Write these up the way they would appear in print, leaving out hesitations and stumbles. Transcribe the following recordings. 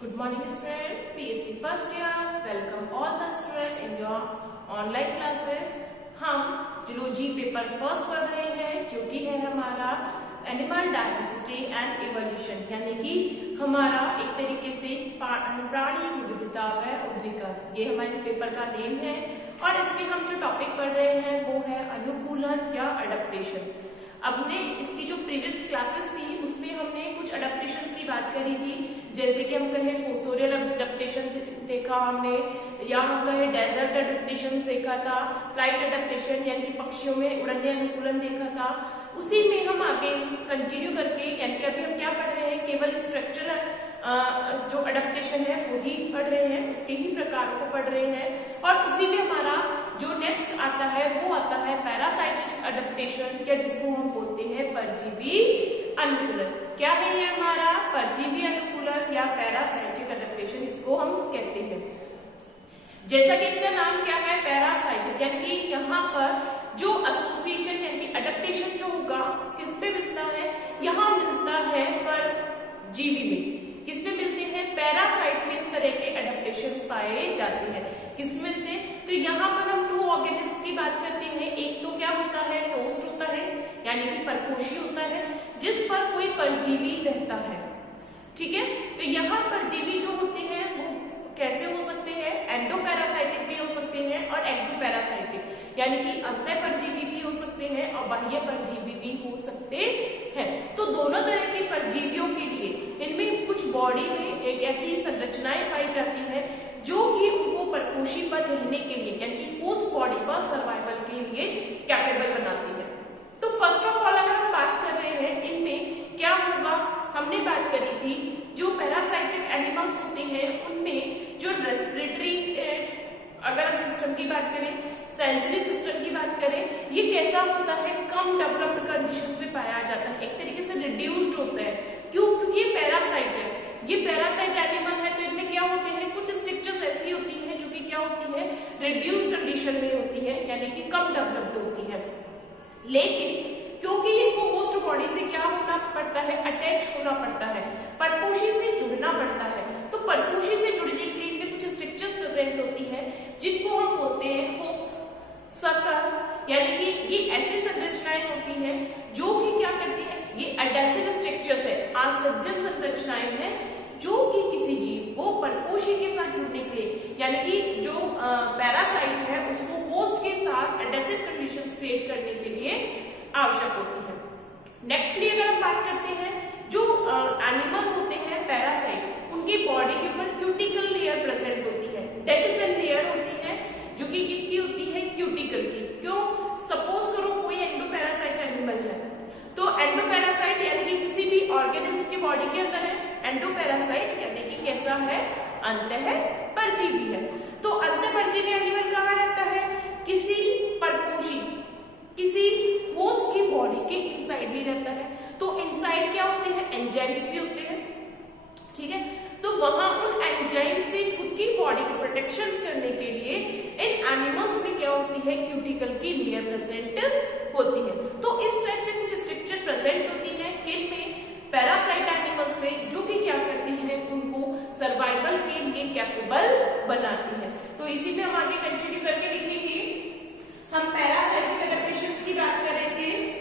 Good morning student, PSC first year, welcome all the student in your online classes। हम zoology paper first पढ़ रहे हैं जो कि है हमारा एनिमल डाइवर्सिटी एंड इवोल्यूशन, यानी कि हमारा एक तरीके से प्राणी विविधता व उद्विकास, ये हमारे पेपर का नेम है। और इसमें हम जो टॉपिक पढ़ रहे हैं वो है अनुकूलन या अडेप्टेशन। हमने इसकी जो प्रीवियस क्लासेस थी उसमें हमने कुछ अडेप्टेशंस की बात करी थी, जैसे कि हम कहें फोसोरियल अडेप्टेशन देखा हमने, या हम कहें डेजर्ट अडेप्टेशन देखा था, फ्लाइट अडेप्टेशन यानी कि पक्षियों में उड़ने अनुकूलन देखा था। उसी में हम आगे कंटिन्यू करके, यानी कि अभी हम क्या पढ़ रहे हैं, केवल स्ट्रक्चरल जो अडेप्टेशन है वो ही पढ़ रहे हैं, उसके ही प्रकारों को पढ़ रहे हैं। और उसी में हमारा जो नेक्स्ट आता है वो आता है पैरासाइटिक अडेप्टेशन, या जिसको हम बोलते हैं परजीवी अनुकूलन। क्या है ये हमारा परजीवी अनुकूलन या पैरासाइटिक अडेप्टेशन, इसको हम कहते हैं। जैसा कि इसका नाम क्या है, पैरासाइटिक, यानी कि यहाँ पर जो एसोसिएशन यानी कि अडेप्टेशन जो होगा किस पे मिलता है, यहाँ मिलता है परजीवी में। किस में मिलते हैं, पैरासाइट में इस तरह के अडेप्टेशंस पाए जाते हैं। किस में मिलते हैं, तो यहाँ पर हम टू ऑर्गेनिज्म की बात करते हैं। एक तो क्या होता है, होस्ट होता है यानी कि परपोषी होता है जिस पर कोई परजीवी रहता है, ठीक है। तो यहाँ परजीवी जो होते हैं वो कैसे हो सकते हैं, एंडोपैरासाइटिक भी हो सकते हैं और एक्सोपैरासाइटिक यानी कि अंतः परजीवी भी हो सकते हैं और बाह्य परजीवी भी हो सकते हैं। तो दोनों तरह के परजीवियों के लिए इनमें कुछ बॉडी में एक ऐसी संरचनाएं पाई जाती है जो कि उनको परपोषी पर रहने के लिए यानी कि उस बॉडी पर सर्वाइवल के लिए कैपेबल बनाती है। तो फर्स्ट ऑफ ऑल अगर हम बात कर रहे हैं इनमें क्या होगा, हमने बात करी थी जो पैरासाइटिक एनिमल्स होते हैं उनमें जो रेस्पिरेटरी अगर हम सिस्टम की बात करें, सेंसरी सिस्टम की बात करें, ये कैसा होता है, कम डेवलप्ड कंडीशंस में पाया जाता है, एक तरीके से रिड्यूस्ड होता है। क्यों, क्योंकि ये पैरासाइट है, ये पैरासाइट एनिमल है। तो इनमें क्या होते हैं, कुछ स्ट्रक्चर्स ऐसी होती हैं जो कि क्या होती है, रिड्यूस्ड कंडीशन में होती है यानी कि कम डेवलप्ड होती है। लेकिन क्योंकि इनको होस्ट बॉडी से क्या होना पड़ता है, अटैच होना पड़ता है, परपोषी से जुड़ना पड़ता है। तो परपोषी से जुड़ने के लिए इनमें कुछ स्ट्रक्चर्स प्रेजेंट होती है जिनको हम बोलते हैं हुक्स, सर्कल, यानी कि ये ऐसी संरचनाएं होती हैं जो कि क्या करती है, ये एडेसिव स्ट्रक्चर्स है, आसंजन संरचनाएं हैं जो कि किसी जीव को परपोषी के साथ जुड़ने के लिए यानी कि जो पैरासाइट है उसको होस्ट के साथ एडेसिव कंडीशंस क्रिएट करने के लिए आवश्यक होती है। नेक्स्टली अगर हम बात करते हैं जो एनिमल होते हैं पैरासाइट, उनकी बॉडी के ऊपर क्यूटिकल लेयर प्रेजेंट होती है, डेड सेल लेयर होती है जो कि किसकी होती है, क्यूटिकल की। क्यों, सपोज करो कोई एंडोपैरासाइट एनिमल है, तो एंडोपैरासाइट यानी कि किसी भी ऑर्गेनिज्म की बॉडी के अंदर है, एंडोपैरासाइट यानी कि कैसा है, अंतः परजीवी है। तो अंतः परजीवी एनिमल कहाँ रहता है, किसी परपोषी, किसी होस्ट की बॉडी के इनसाइड ही रहता है। तो इनसाइड क्या होते हैं, एंजाइम्स भी होते हैं, ठीक है। तो वहां उन एंजाइम से खुद की बॉडी को प्रोटेक्शन करने के लिए इन एनिमल्स में क्या होती है, क्यूटिकल की लेयर प्रेजेंट होती है। तो इस टाइप से कुछ स्ट्रक्चर प्रेजेंट होती है किन में, पैरासाइट एनिमल्स में, जो कि क्या करती है, उनको सर्वाइवल के लिए कैपेबल बनाती है। तो इसी में हम आगे कंटिन्यू करके लिखेंगे। हम पैरासाइटिक अडेप्टेशंस की बात कर रहे थे।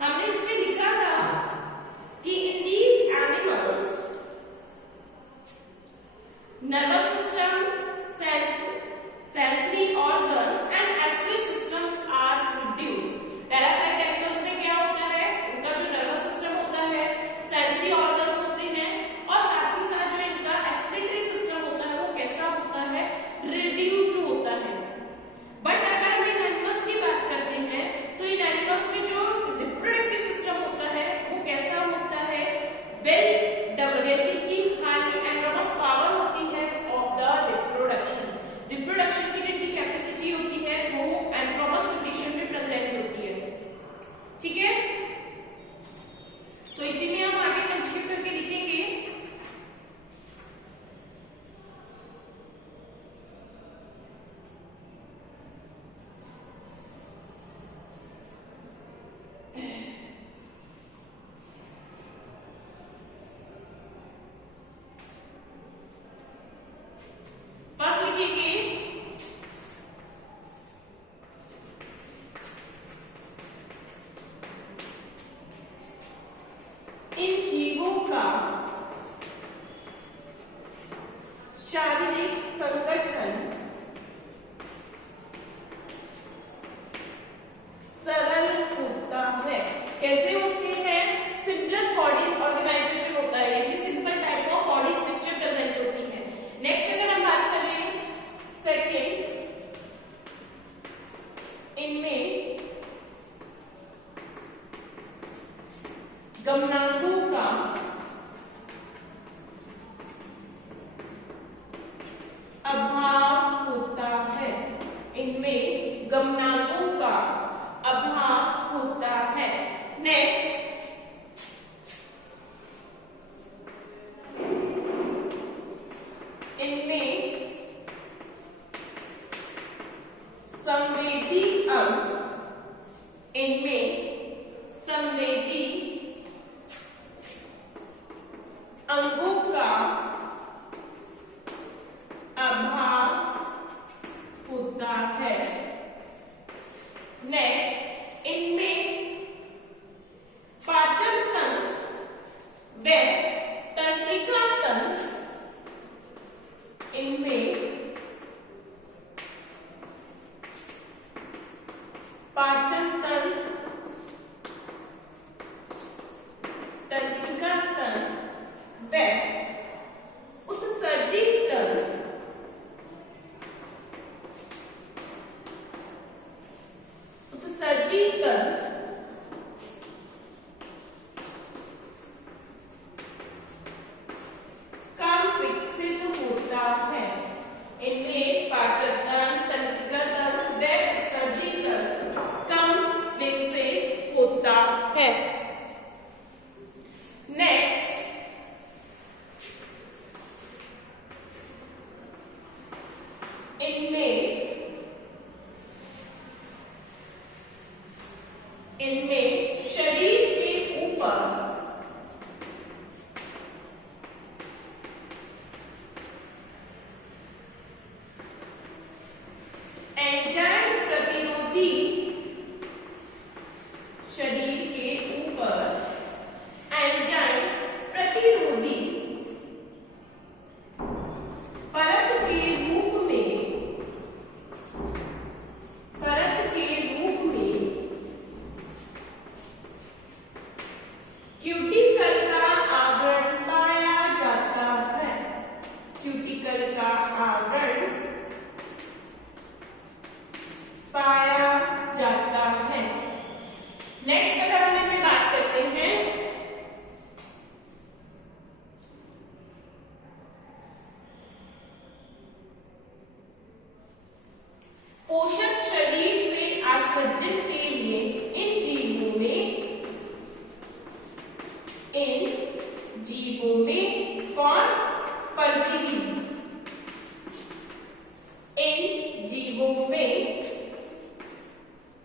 हमने इसमें लिखा था कि in these animals nervous system, cells गमनांगों का अभाव होता है। इनमें गमनांगों का अभाव होता है। नेक्स्ट, इनमें संवेदी अंग, इनमें संवेदी अंगों का अभाव होता है। नेक्स्ट, इनमें पाचन तंत्र व तंत्रिका तंत्र, इनमें पाचन तंत्र, तंत्रिका तंत्र व उत्सर्जी तंत्र, उत्सर्जी तंत्र कब विकसित होता है। इनमें पाचन तंत्र, तंत्रिका तंत्र व उत्सर्जी तंत्र कब विकसित होता है। नेक्स्ट, इनमें शरीर के ऊपर एंजाइम प्रतिरोधी, शरीर के ऊपर एंजाइम प्रतिरोधी परत के रूप में, परत के रूप में क्यूटिकल का आवरण पाया जाता है। क्यूटिकल का आवरण पाया जाता है। नेक्स्ट, अगर हम इनमें बात करते हैं, पोषक शरीर से आसंजन के लिए इन जीवों में कौन परजीवी, इन जीवों में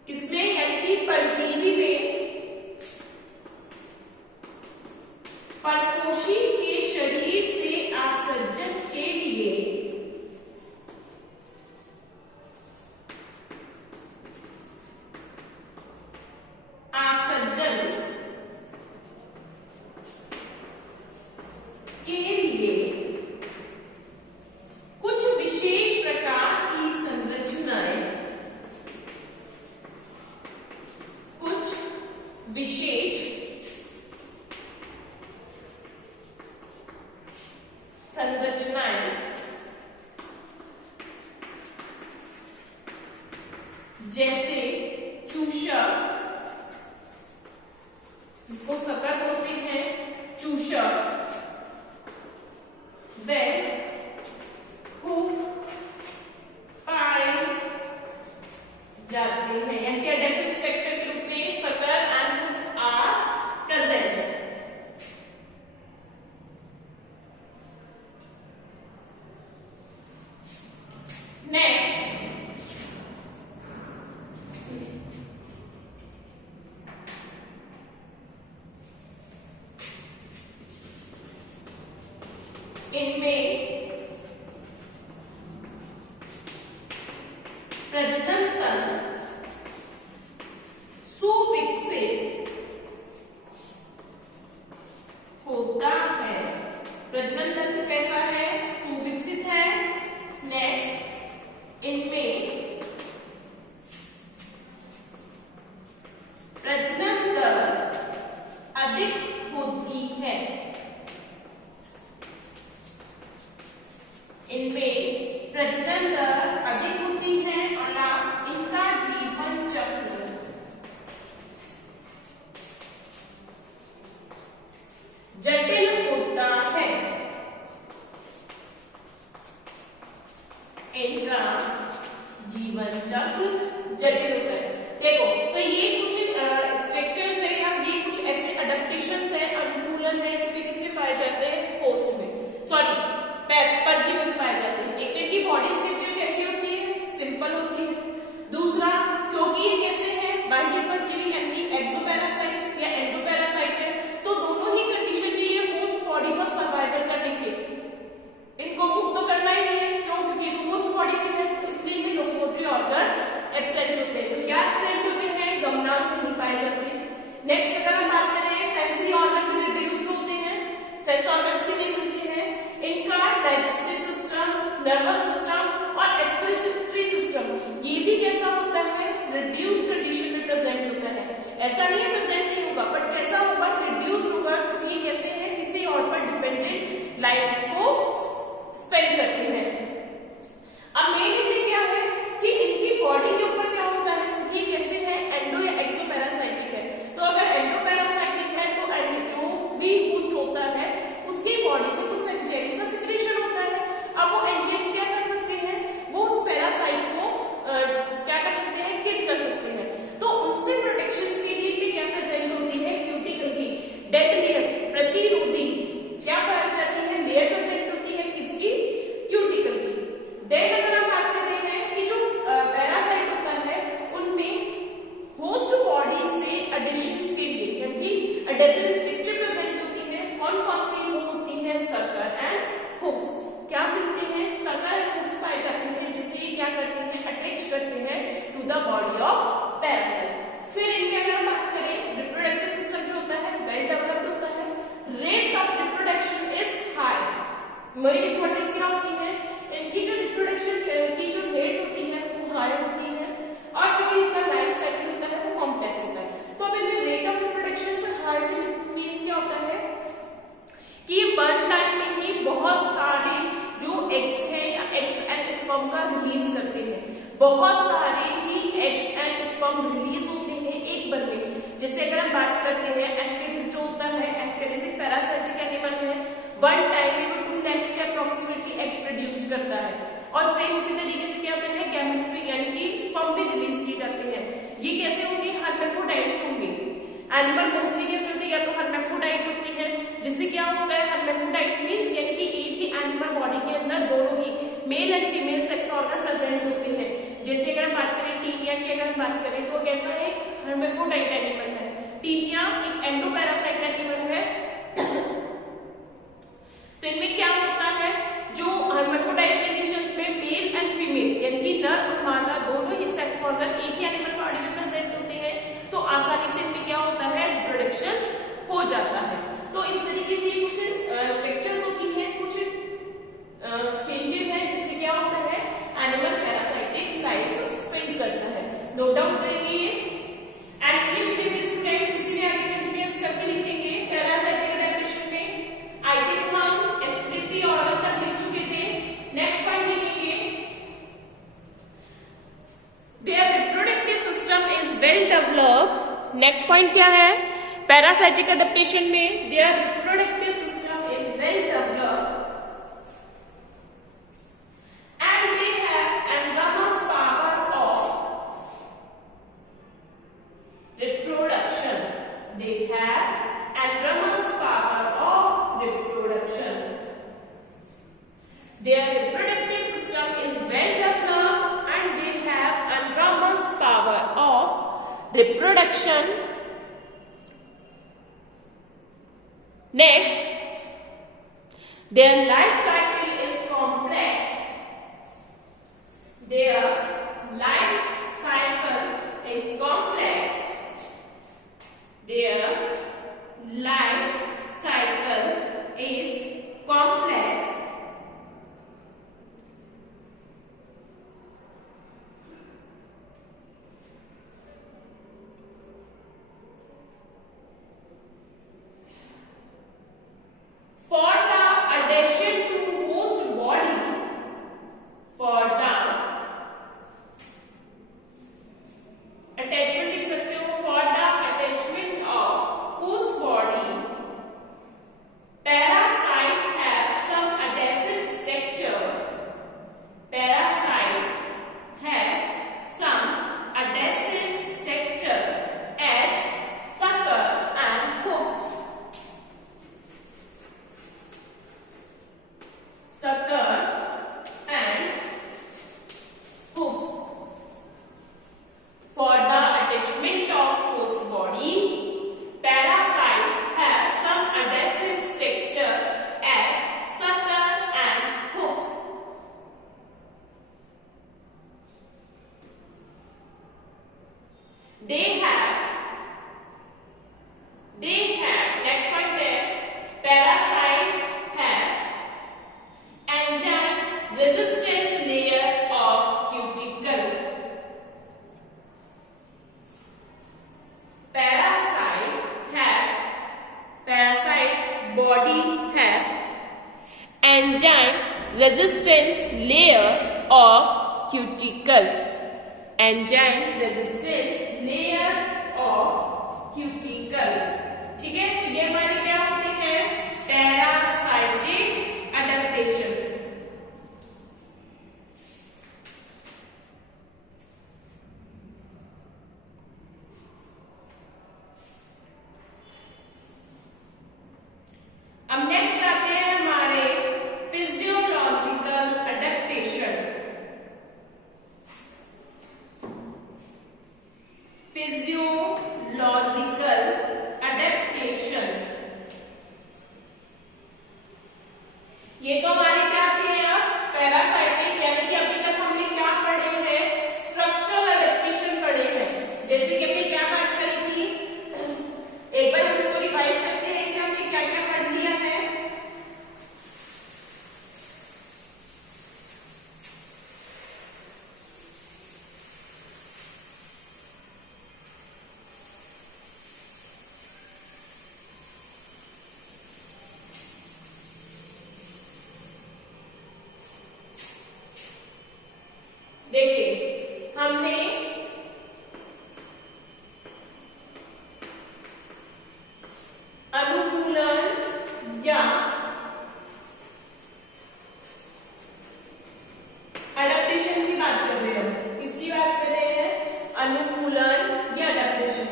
किसने, यानी कि परजीवी में परपोषी के शरीर से आसंजन के लिए कुछ विशेष प्रकार की संरचनाएं, कुछ विशेष संरचनाएं जैसे चूषक, जिसको शकर बोलते हैं, चूषक व हुक पाए जाते हैं, यानी कि एडेसिव स्ट्रक्चर के रूप में sucker and hooks are present. Next, इनमें प्रजनन तंत्र सुविकसित होता है। प्रजनन तंत्र कैसा है, सुविकसित है। नेक्स्ट, इनमें प्रजनन दर अधिक होती है। इनमें प्रजनन दर अधिक होती है। और लास्ट, इनका जीवन चक्र जटिल होता है, इनका जीवन चक्र जटिल होता है। देखो तो ये कुछ स्ट्रक्चर्स है या ये कुछ ऐसे अडेप्टेशंस है, अनुकूलन है जो कि किसमें पाए जाते हैं, होस्ट में, सॉरी परजीवी में पाए जाते हैं। एक इनकी बॉडी स्ट्रक्चर कैसी होती है, सिंपल होती है। दूसरा, क्योंकि ये कैसे है, बाह्य परजीवी यानी एक्सोपैरासाइट या एंडोपैरासाइट है, तो दोनों ही कंडीशन में ये होस्ट बॉडी पर सर्वाइवल करने के लिए इनको मूव तो करना ही नहीं है, क्यों, क्योंकि होस्ट बॉडी में है, तो इसलिए इनमें लोकोमोटरी ऑर्गन एब्सेंट होते हैं। तो क्या एब्सेंट होते हैं, गमनांक नहीं पाए जाते। नेक्स्ट अगर हम बात करें, सेंसरी ऑर्गन रिड्यूस्ड होते हैं, सेंस ऑर्गन्स भी नहीं होते हैं। इनका डाइजेस्टिव सिस्टम, नर्वस सिस्टम और एक्सक्रीटरी सिस्टम ये भी कैसा होता है, रिड्यूस कंडीशन में प्रेजेंट होता है। ऐसा नहीं प्रेजेंट नहीं होगा, बट कैसा होगा, रिड्यूस होगा, क्योंकि कैसे है, किसी और पर डिपेंडेंट लाइफ को स्पेंड करते हैं। अब मेन इनमें क्या है कि इनकी बॉडी के ऊपर क्या होता है, क्योंकि कैसे है, एंडो या एक्सोपैरासाइटिक है। तो अगर एंडोपैरासाइटिक है तो जो भी बूस्ट होता है उसकी बॉडी से कुछ एंजाइम्स का सिक्रेशन होता है। अब वो एंजाइम्स क्या कर सकते हैं, वो उस पैरासाइट को क्या कर सकते हैं, किल कर सकते हैं। तो उनसे प्रोटेक्शन के लिए भी क्या प्रेजेंट होती है, क्यूटिकल की डेड लेयर, प्रतिरोधी क्या पाई जाती है, लेयर प्रेजेंट होती है, किसकी, क्यूटिकल की। देन अगर हम बात कर रहे हैं कि जो पैरासाइट होता है उनमें होस्ट बॉडी से एडिशंस के लिए यानी एडेसिव स्ट्रक्चर प्रेजेंट होती है। कौन कौन सी वो होती है, सर्कल एंड हुक्स। क्या मिलते हैं, सर्कल एंड हुक्स पाए जाते हैं, जिससे ये क्या करते हैं, अटैच करते हैं to the body of parasite. फिर इनके अगर हम बात करें, रिप्रोडक्टिव सिस्टम जो होता है वेल डेवलप्ड होता है, rate of reproduction is high. Main important क्या होती है, इनकी जो रिप्रोडक्शन की जो रेट होती है वो हाई होती है, और जो इनका लाइफ साइकिल होता है वो कॉम्प्लेक्स होता है। तो अब इनमें रेट ऑफ रिप्रोडक्शन से हाई से मींस क्या होता है कि वन टाइम में ही बहुत सारे जो एग्स हैं या एग्स एंड स्पर्म का रिलीज करते हैं, बहुत सारे ही एग्स एंड स्पर्म रिलीज होते हैं एक बार में। जैसे अगर हम बात करते हैं एस्केरिस जो होता है, एस्केरिस एक पैरासाइटिक एनिमल है, वन टाइम में वो 2 lakhs के अप्रोक्सीमेटली एग्स प्रोड्यूस करता है। और सेम उसी तरीके से क्या होता है, गैमेट्स भी यानी कि स्पर्म भी रिलीज किए जाते हैं। ये कैसे होंगे, हर्मेफ्रोडाइट्स होंगे। एनिमल मोस्टली कैसे होते हैं, या तो हर्मेफ्रोडाइट होती है, जिससे क्या होता है, हर्मेफ्रोडाइट मींस यानी कि एक ही एनिमल बॉडी के अंदर दोनों ही male and female sex organ present होते हैं। जैसे अगर हम बात करें टीनिया की, अगर हम बात करें तो कैसा है, हर्मेफ्रोडाइट एनिमल है। टीनिया एक एंडोपैरासाइट एनिमल है। तो इनमें क्या होता है, जो हर्मेफ्रोडाइट कंडीशंस में मेल एंड फीमेल यानी कि नर और मादा दोनों ही सेक्स ऑर्गन एक ही एनिमल बॉडी में प्रेजेंट होते हैं, तो आसानी से इनमें क्या होता है, रिप्रोडक्शन हो जाता है। तो इस तरीके से कुछ स्ट्रक्चर्स होती हैं, कुछ चेंजेस हैं, जिससे क्या होता है, एनिमल पैरासाइटिक लाइफ स्पेंड करता है। नोट डाउन करेंगे ये एंड इंग्लिश में स्टूडेंट इसीलिए आगे कंटिन्यूअस करके लिखेंगे। पैरासाइटिक एडेप्टेशन में आई थिंक हम एक्सक्रीटरी ऑर्गन तक लिख चुके थे। नेक्स्ट पॉइंट लिखेंगे, their reproductive system is well developed. Next point क्या है, पैरासाइटिक एडेप्टेशन में their reproductive system is well developed and they have enormous power of reproduction. They have enormous power of reproduction. Their reproductive system is well developed and they have enormous power of reproduction. Next, their life cycle is complex. Their life cycle is complex. Their life cycle is complex. For the addition to host body, for the resistance layer of cuticle. Enzyme resistance layer of cuticle. ठीक है, तो ये हमारे क्या होते हैं? Parasitic adaptation. अब next आते हैं हमारे फिजियोलॉजिकल एडेप्टेशन। फिजियोलॉजिकल एडेप्टेशंस, ये तो हमारे क्या थे यार? पैरासाइटिक, यानी कि अभी तक हमने क्या पढ़े हैं? स्ट्रक्चरल एडेप्टेशन पढ़े हैं। जैसे कि हमने क्या बात करी थी, एक बार हम इसको रिवाइज करते हैं कि हमने क्या क्या पढ़ लिया है। देखिए, हमने अनुकूलन या एडेप्टेशन की बात कर रहे हैं। किसकी बात कर रहे हैं? अनुकूलन या एडेप्टेशन।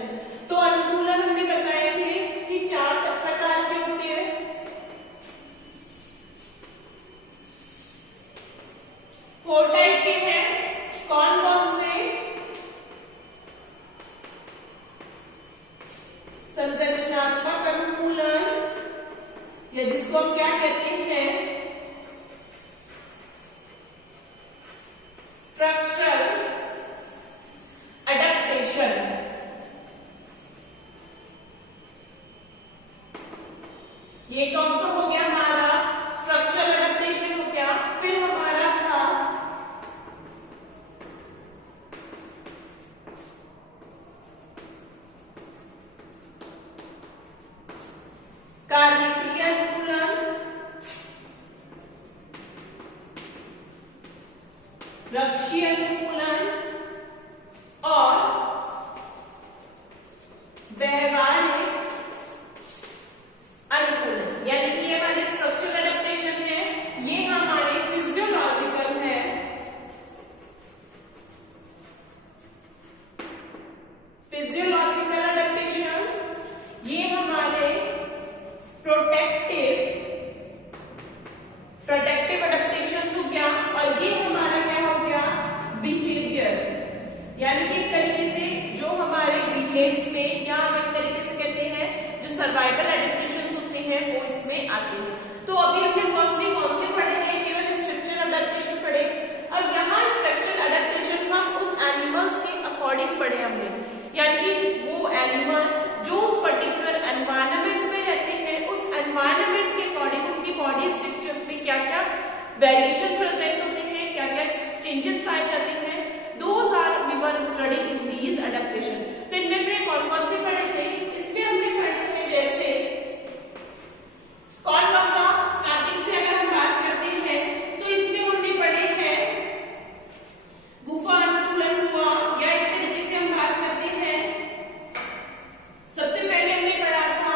तो अनुकूलन हमने बताए थे कि 4 प्रकार के होते हैं। 4 टाइप के हैं। कौन कौन से? संरचनात्मक अनुकूलन, या जिसको हम क्या कहते हैं? Structural adaptation. ये कौन सा हो गया हमारा? स्ट्रक्चरल एडेप्टेशन हो गया। फिर हमारा था कार्यक्रिया अनुकूलन, रक्षीय अनुकूलन और व्यवहारिक अनुकूलन। यानी कि ये हमारे स्ट्रक्चरल एडेप्टेशन है, ये हमारे फिजियोलॉजिकल है, फिजियोलॉजिकल एडेप्टेशंस, ये हमारे प्रोटेक्टिव एडेप्टेशंस हो गया, और ये हमारा क्या हो गया? बिहेवियर। यानी कि एक तरीके से जो हमारे बिहेव्स में, या हम एक तरीके से कहते हैं जो सर्वाइवल एडेप्टेशंस होते हैं, वो इसमें आते हैं। तो अभी हमने फर्स्टली कौन से पढ़े हैं? केवल स्ट्रक्चरल एडेप्टेशन पढ़े। अब यहाँ स्ट्रक्चरल एडेप्टेशन हम उन एनिमल्स के अकॉर्डिंग पढ़े हमने, यानी कि वो एनिमल जो उस पर्टिकुलर एनवायरनमेंट में रहते हैं, उस एनवायरनमेंट के अकॉर्डिंग उनकी बॉडी स्ट्रक्चर्स में क्या क्या वेरिएशन प्रेजेंट होते हैं, क्या क्या चेंजेस पाए जाते हैं। Those are we were studying in these adaptation. तो इनमें हमने कौन कौन से पढ़े थे? इसमें हमने पढ़े हैं जैसे कौन कौन सा? स्टार्टिंग से अगर हम बात करते हैं तो इसमें हमने पढ़े हैं गुफा अनुकूलन हुआ, या एक तरीके से हम बात करते हैं, सबसे पहले हमने पढ़ा था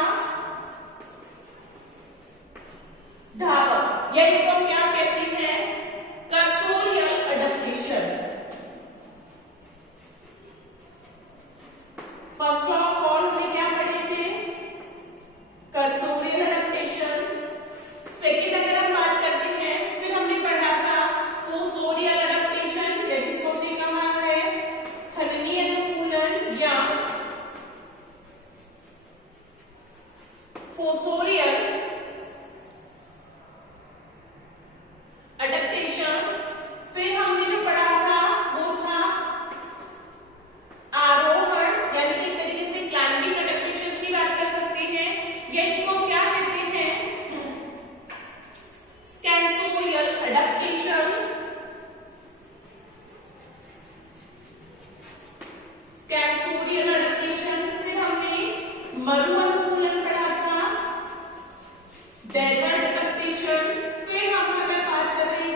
धावक, या इसको हम क्या कहते हैं? Cursorial adaptation. First of all हमने क्या पढ़े थे? Cursorial adaptation. सेकेंड अगर हम बात करते हैं, फिर हमने पढ़ा था फोसोरियल एडेप्टेशन, या जिसको हमने कहा है खननीय अनुकूलन या फोसोरियल एडेप्टेशन। फिर हमने जो पढ़ा था वो था आरोहण, यानी कि एक तरीके से क्लाइंबिंग एडेप्टेशन की बात कर सकते हैं, या इसको क्या कहते हैं? स्कैंसोरियल एडेप्टेशन। स्कैंसोरियल एडेप्टेशन। फिर हमने मरु अनुकूलन पढ़ा था, डेजर्ट एडेप्टेशन। फिर हम अगर बात कर रहे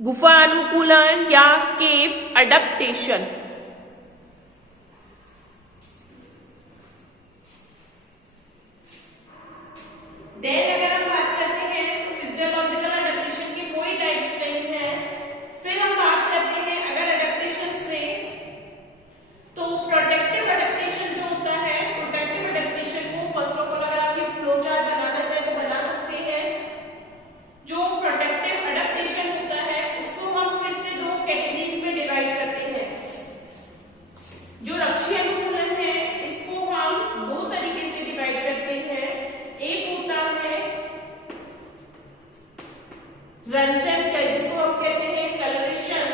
गुफा अनुकूलन या केव अडप्टेशन। देन अगर हम बात करते हैं तो फिजियोलॉजिकल अडेप्टेशन के कोई टाइप्स नहीं है। फिर हम बात करते हैं अगर अडेप्टेशंस में, तो प्रोटेक्टिव अडेप्टेशन जो होता है, प्रोटेक्टिव अडेप्टेशन को फर्स्ट ऑफ ऑल अगर आप ये फ्लो चार्ट बनाना चाहे तो बना सकते हैं। जो प्रोटेक्टिव अडेप्टेशन होता है उसको हम फिर से दो कैटेगरीज में डिवाइड करते हैं। जो रक्षी अनुकूलन है इसको हम दो तरीके से डिवाइड करते हैं। एक होता है रंजन, जिसको हम कहते हैं कलरेशन,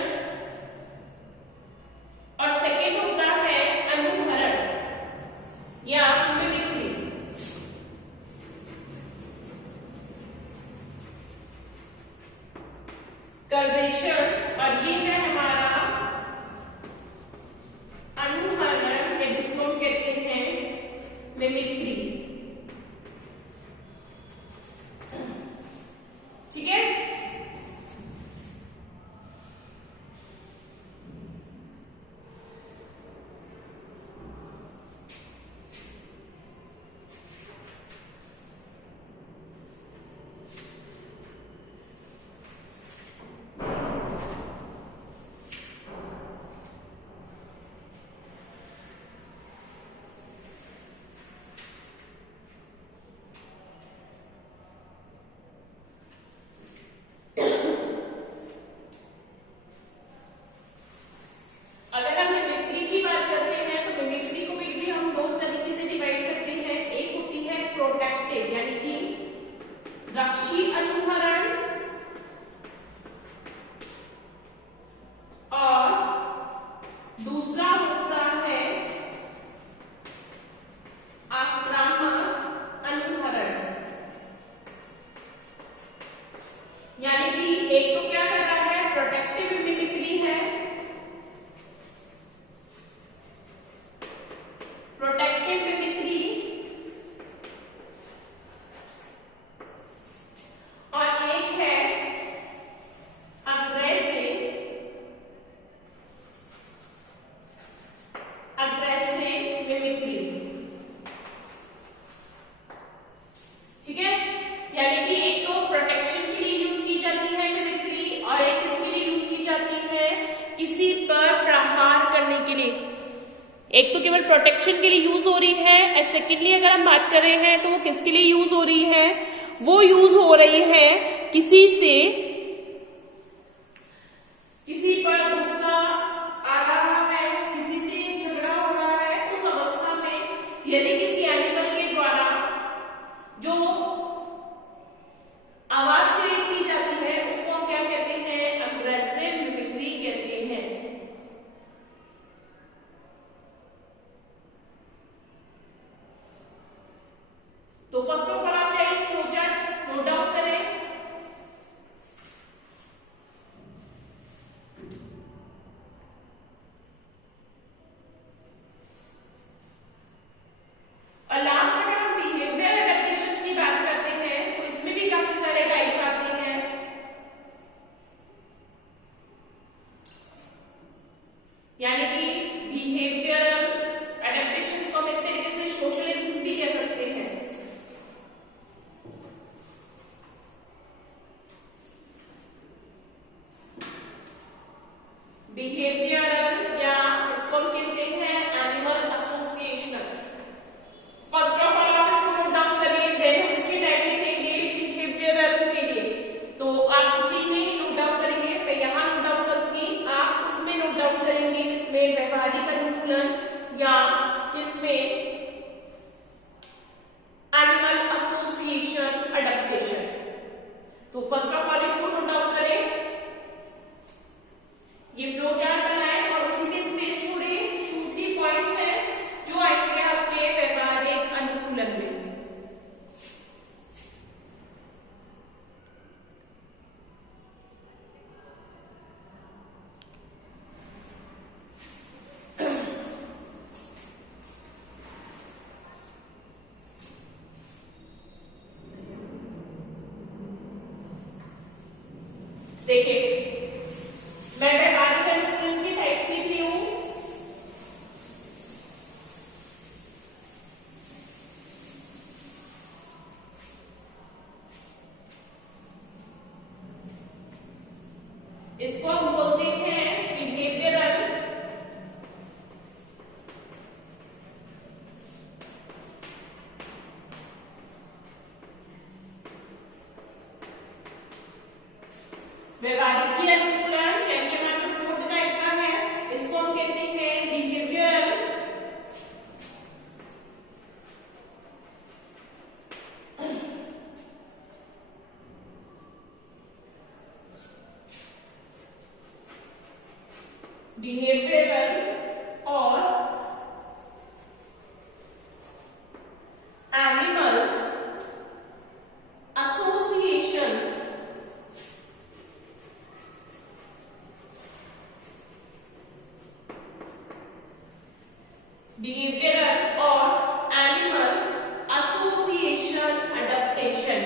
और सेकेंड होता है अनुहरण या मिमिक्री। कलरेशन और ये है हमारा अनुहरण, या जिसको हम कहते हैं मिमिक्री। ठीक है। अगर हम मिमिक्री की बात करते हैं तो मिमिक्री को भी हम दो तरीके से डिवाइड करते हैं। एक होती है प्रोटेक्टिव यानी कि रक्षी अनुहरण, और दूसरा होता है आक्रामक अनुहरण। यानी कि एक तो क्या कर रहा है, प्रोटेक्टिव मिमिक्री है, प्रोटेक्टिव मिमिक्री, और एक है अग्रेसिव मिमिक्री। ठीक है। यानी कि एक तो प्रोटेक्शन के लिए यूज की जाती है मिमिक्री, और एक किसके लिए यूज की जाती है, किसी पर प्रहार करने के लिए। एक तो केवल प्रोटेक्शन के लिए यूज हो रही है, एंड सेकेंडली अगर हम बात कर रहे हैं तो वो किसके लिए यूज हो रही है, वो यूज हो रही है किसी पर गुस्सा आ रहा है, किसी से झगड़ा हो रहा है, उस अवस्था में यदि किसी एनिमल के द्वारा जो आवाज क्रिएट की जाती है उसको हम क्या कहते हैं, अग्रेसिव मिमिक्री कहते हैं। तो फर्स्ट ऑफ ऑल आप चाहिए फ्लो चार्ट नोट डाउन करें। और लास्ट अगर हम बिहेवियर अडेप्टेशंस की बात करते हैं तो इसमें भी काफी सारे टाइप्स आते हैं। यानी कि बिहेवियरल अडेप्टेशंस को हम एक तरीके से सोशलिज्म भी कह सकते हैं। बिहेवियरल या इसको हम कहते हैं animal associational. First of all आप इसको नोट डाउन करिए, देन हम इसके टाइप लिखेंगे बिहेवियरल के लिए। तो आप उसी में नोट डाउन करेंगे, मैं यहाँ नोट डाउन करूंगी, आप उसमें नोट डाउन करेंगे, किसमें व्यवहारिक अनुकूलन या किसमें एनिमल एसोसिएशन अडेप्टेशन। तो फर्स्ट ऑफ ऑल इसको नोट डाउन करें, ये फ्लो चार्ट बनाए और उसी में स्पेस छोड़े। 2-3 पॉइंट्स है जो आएंगे आपके व्यवहारिक अनुकूलन में। देखिए मैं व्यावहारिक अनुकूलन की टाइप्स लिख रही हूँ। इसको हम बोलते हैं बिहेवियरल, व्यवहारिक अनुकूलन, यानी हमारा जो फोर्थ टाइप का है इसको हम कहते हैं बिहेवियरल। बिहेवियरल और एनिमल एसोसिएशन, बिहेवियरल और एनिमल एसोसिएशन अडेप्टेशन।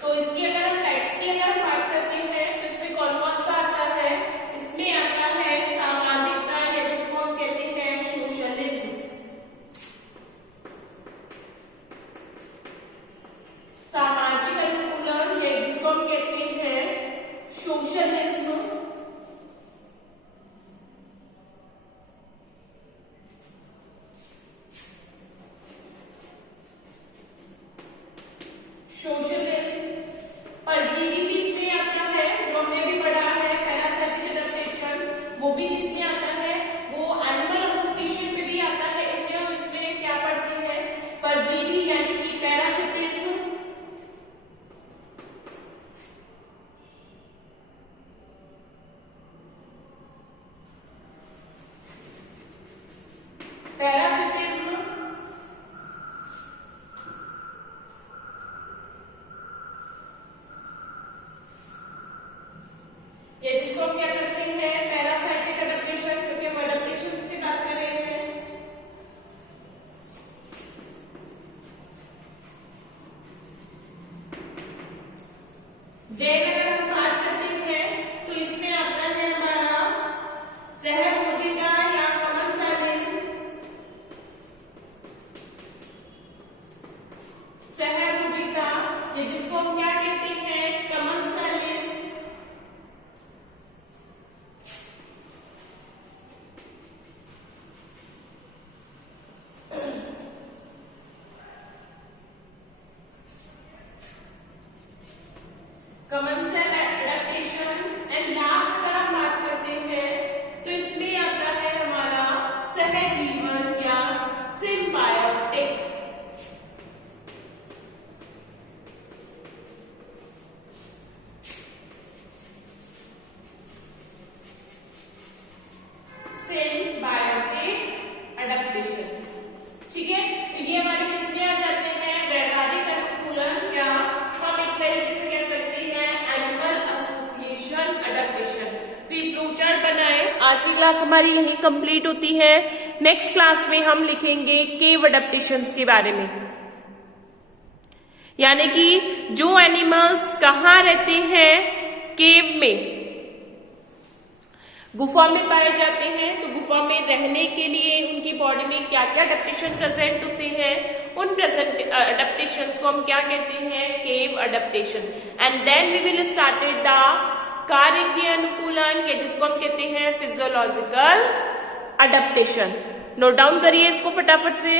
तो इसकी अगर हम टाइप्स की अगर हम बात करते हैं तो इसमें कौन कौन सा आता है? इसमें आता है सामाजिकता, या जिसको हम कहते हैं सोशलिज्म। सामाजिक अनुकूलन, या जिसको हम कहते हैं सोशलिज्म। सोशलिज्म, परजीवी भी इसमें आता है, जो हमने भी पढ़ा है पैरासाइटिक अडेप्टेशन, वो भी किसमें आता है? वो एनिमल एसोसिएशन में भी आता है। इसलिए हम इसमें क्या पढ़ते हैं? परजीवी यानी कि पैरासिटिज्म। पैरासिटिज्म, ये जिसको हम कह सकते हैं पैरासाइटिक अडेप्टेशन, क्योंकि हम अडेप्टेशन की बात कर रहे हैं। देन अगर हम बात करते हैं तो इसमें आता है हमारा सहभोजिता या कमेंसालिज्म। सहभोजिता, ये जिसको हम क्या कहते हैं? कमेंसालिज्म। Commensal adaptation. एंड लास्ट अगर हम बात करते हैं तो इसमें आता है हमारा सहजीवन या सिम्बायोटिक। सिम्बायोटिक एडेप्टेशन, ठीक है। तो ये हमारे किसमें आ जाते हैं? व्यवहारिक अनुकूलन, या हम एक तरीके से कह सकते हैं एनिमल एसोसिएशन अडेप्टेशन। तो ये फ्लोचार्ट बनाए। आज की क्लास हमारी यही कंप्लीट होती है। नेक्स्ट क्लास में हम लिखेंगे केव अडेप्टेशंस के बारे में, यानी कि जो एनिमल्स कहाँ रहते हैं? केव में, गुफा में पाए जाते हैं। तो गुफा में रहने के लिए उनकी बॉडी में क्या क्या अडेप्टेशन प्रेजेंट होते हैं, उन प्रेजेंट अडेप्टेशंस को हम क्या कहते हैं? Cave adaptation. And then we will started the कार्यकीय अनुकूलन, या जिसको हम कहते हैं फिजियोलॉजिकल अडेप्टेशन। नोट डाउन करिए इसको फटाफट से।